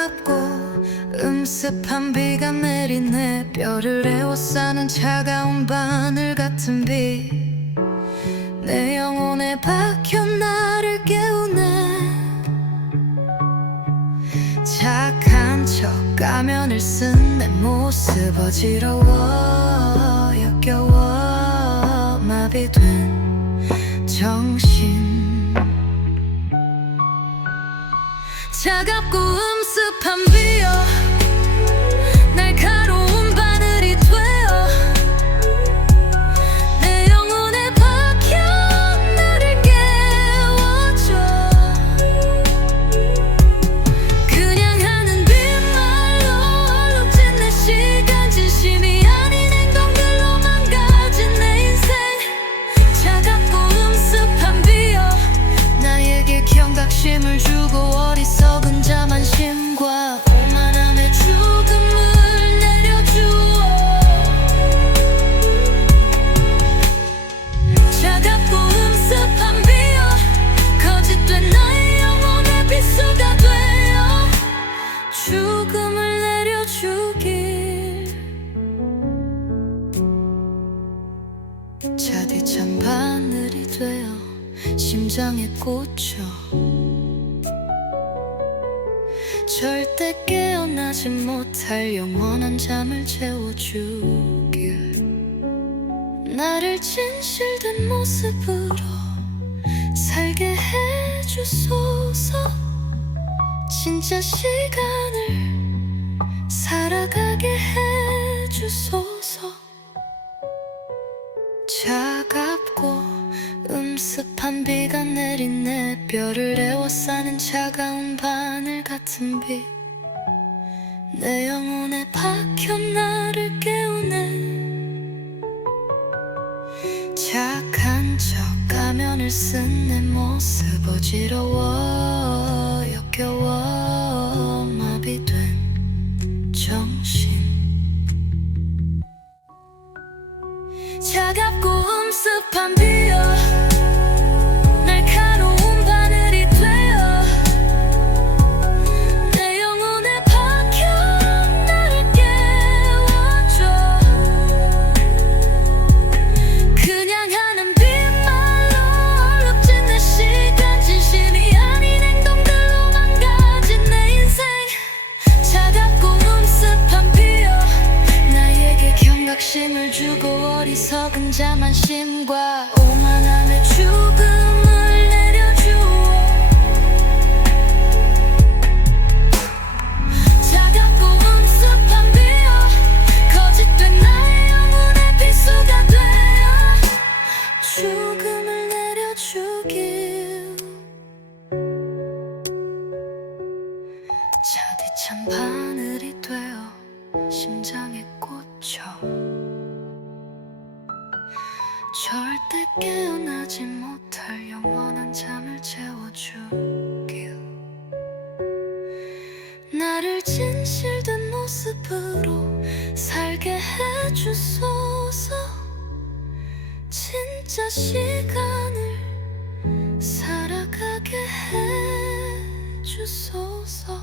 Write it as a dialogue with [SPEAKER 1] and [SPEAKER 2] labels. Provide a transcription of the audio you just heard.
[SPEAKER 1] 차갑고 음습한 비가 내리네. 뼈를 에워싸는 차가운 바늘 같은 비. 내 영혼에 박혀 나를 깨우네. 착한 척 가면을 쓴 내 모습 어지러워 역겨워 마비된 정신 차갑고 음습한 죽음을 내려주길. 차디찬 바늘이 되어 심장에 꽂혀 절대 깨어나지 못할 영원한 잠을 채워주길. 나를 진실된 모습으로 살게 해주소서 진짜 시간을 살아가게 해주소서. 차갑고 음습한 비가 내린 내 뼈를 에워싸는 차가운 바늘 같은 비. 내 영혼에 박혀 나를 깨우네. 착한 척 가면을 쓴 내 모습 어지러워 역겨워 마비된 정신. 차갑고 음습한 비 경각심을 주고 어리석은 자만심과 오만함의 죽음을 내려주어. 차갑고 음습한 비여 거짓된 나의 영혼의 비수가 되어 죽음을 내려주길. 차디찬 바늘이 되어 심장에 깨어나지 못할 영원한 잠을 채워주길 나를 진실된 모습으로 살게 해주소서. 진짜 시간을 살아가게 해주소서